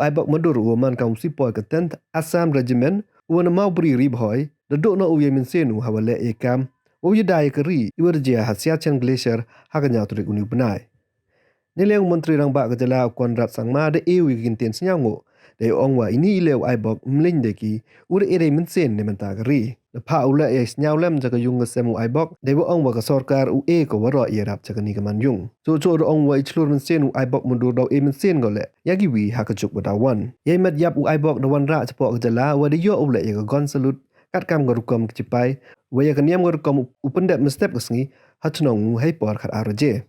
Aibok Madur man kaum sipoi ke tent Assam Regiment mau beri Ri-Bhoi daduk no uye min senu hawale ekam yedai ke ri Wyrta Siachen Glacier hakanya turik uni benai. Nileng menteri rang ba kejala konrat sangma de ewi ginten senyango de ongwa ini lew Aibok mlin deki ure ere min sen ne menta ke ri. Lepa ula senyau lem jaga yung semu Aibok de ongwa ke sorkar ko waro irap jaga ni keman yung. So ongwa ichlur min sen Aibok mundur daw min sen gole yagi wi hakajuk badawan. Yai mat yap Aibok dawan ra cepok kejala wa de yo ule ya gon salut kat kam garukom ke chipai wa ya keniam garukom upendap mestep kesngi hatnong hai por khat araje.